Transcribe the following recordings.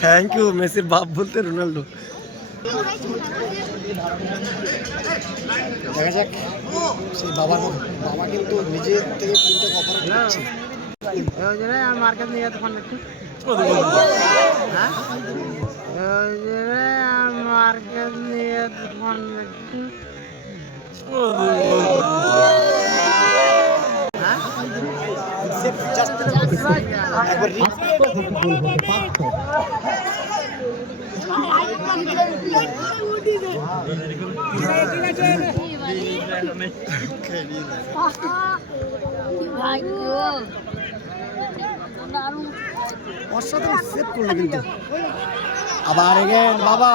Thank you মেসির বাপ বলতে রোনাল্ডো। দেখা যাক সেই বাবার বাবা কিন্তু নিজের থেকে তিনটা কপার করছে মার্কেট নিয়ে যেতে ফোন একটু হ্যাঁ মার্কেট নিয়ে যেতে ফোন একটু একবার অসাধারণ আবার বাবা।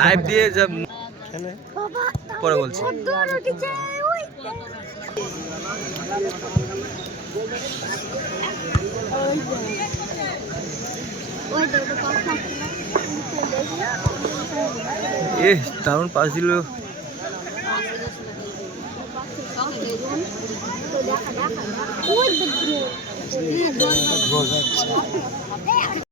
লাইভ দিয়ে। যা পরে বলছি। এ দারুণ পাস দিল। দেখো যাচ্ছে